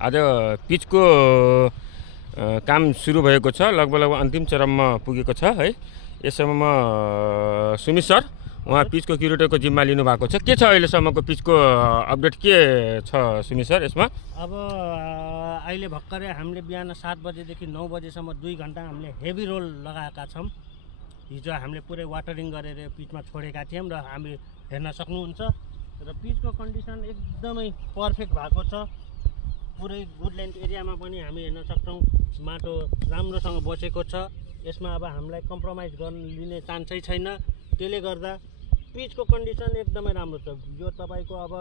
आज पिचको काम सुरु भएको छ, लगभग अन्तिम चरणमा पुगेको छ है। यसमा सुमित सर उहाँ पिचको क्युरेटरको जिम्मा लिनु भएको छ। के छ अहिलेसम्मको पिचको अपडेट के छ सुमित सर यसमा? अब अहिले भर्खरै हामीले बिहान 7 बजेदेखि 9 बजेसम्म 2 घण्टा हामीले हेभी रोल लगाएका छौँ। हिजो हामीले पुरै वाटरिङ गरेर पिचमा छोडेका थियौँ र हामी हेर्न सक्नुहुन्छ र पिचको कन्डिसन एकदमै पर्फेक्ट भएको छ। पुरै वुडल्यान्ड एरियामा पनि हामी हेर्न सक्छौँ माटो राम्रोसँग बसेको छ। यसमा अब हामीलाई कम्प्रोमाइज लिने चान्सै छैन। त्यसले गर्दा पिचको कन्डिसन एकदमै राम्रो छ। यो तपाईँको अब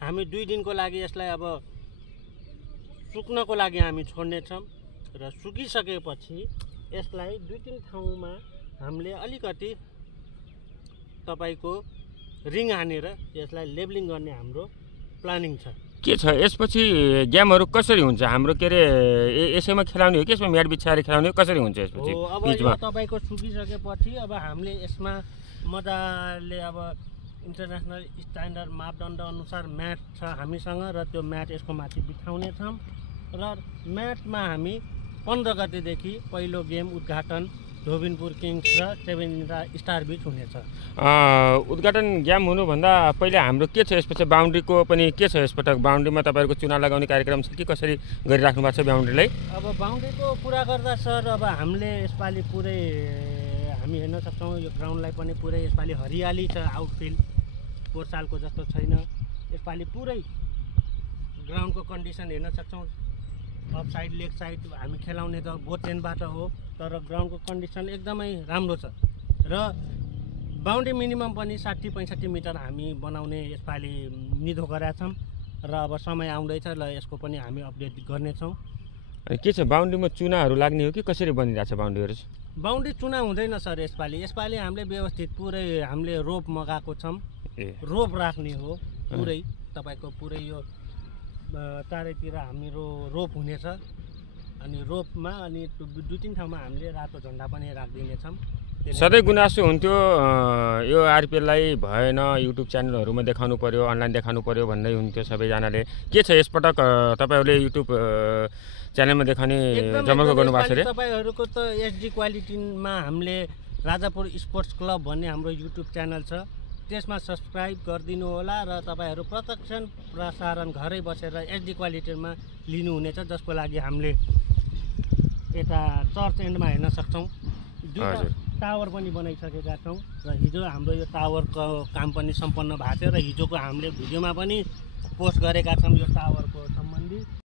हामी 2 दिनको लागि यसलाई अब सुक्नको लागि हामी छोड्नेछौँ र सुकिसकेपछि यसलाई 2-3 ठाउँमा हामीले अलिकति तपाईँको रिङ हानेर यसलाई लेबलिङ गर्ने हाम्रो प्लानिङ छ। के छ यसपछि गेमहरू कसरी हुन्छ हाम्रो? के अरे यसैमा खेलाउने हो कि यसमा म्याट बिछाएर खेलाउने हो, कसरी हुन्छ यसपछि? अब यो तपाईँको सुकिसकेपछि अब हामीले यसमा मजाले अब इन्टरनेसनल स्ट्यान्डर्ड मापदण्ड अनुसार म्याट छ हामीसँग र त्यो म्याट यसको माथि बिठाउने छौँ र म्याटमा हामी 15 गतेदेखि पहिलो गेम उद्घाटन धोबिनपुर किङ्स र 7 स्टार बिच हुनेछ। उद्घाटन गेम हुनुभन्दा पहिले हाम्रो के छ यसपछि बााउन्ड्रीको पनि के छ? यसपटक बााउन्ड्रीमा तपाईँहरूको चुनाव लगाउने कार्यक्रम छ कि कसरी गरिराख्नु भएको छ बााउन्ड्रीलाई? अब बााउन्ड्रीको कुरा गर्दा सर अब हामीले यसपालि पुरै हामी हेर्न सक्छौँ यो ग्राउन्डलाई पनि पुरै यसपालि हरियाली छ। आउटफिल्ड पोहोर सालको जस्तो छैन। यसपालि पुरै ग्राउन्डको कन्डिसन हेर्न सक्छौँ। अफ साइड लेग साइड हामी खेलाउने त बोचेनबाट हो, तर ग्राउन्डको कन्डिसन एकदमै राम्रो छ र बााउन्ड्री मिनिमम पनि 60-65 मिटर हामी बनाउने यसपालि निधो गरेका छौँ र अब समय आउँदैछ र यसको पनि हामी अपडेट गर्नेछौँ। के छ बााउन्ड्रीमा चुनाहरू लाग्ने हो कि कसरी बनिरहेको छ बााउन्ड्रीहरू? बााउन्ड्री चुना हुँदैन सर यसपालि हामीले व्यवस्थित पुरै हामीले रोप मगाएको छौँ। रोप राख्ने हो पुरै तपाईँको पुरै यो चारैतिर हाम्रो रोप हुनेछ अनि रोपमा अनि 2-3 ठाउँमा हामीले रातो झन्डा पनि राखिदिनेछौँ। सधैँ गुनासो हुन्थ्यो यो आरपिएललाई भएन, युट्युब च्यानलहरूमा देखाउनु पर्यो, अनलाइन देखाउनु पर्यो भन्दै हुन्थ्यो सबैजनाले। के छ यसपटक तपाईँहरूले युट्युब च्यानलमा देखाउने जमर्को गर्नुभएको छ रे? तपाईँहरूको त एचडी क्वालिटीमा हामीले राजापुर स्पोर्ट्स क्लब भन्ने हाम्रो युट्युब च्यानल छ, त्यसमा सब्सक्राइब गरिदिनु होला र तपाईँहरू प्रत्यक्ष प्रसारण घरै बसेर एचडी क्वालिटीमा लिनुहुनेछ, जसको लागि हामीले यता चर्च एन्डमा हेर्न सक्छौँ। 2टा टावर पनि बनाइसकेका छौँ र हिजो हाम्रो यो टावरको काम पनि सम्पन्न भएको थियो र हिजोको हामीले भिडियोमा पनि पोस्ट गरेका छौँ यो टावर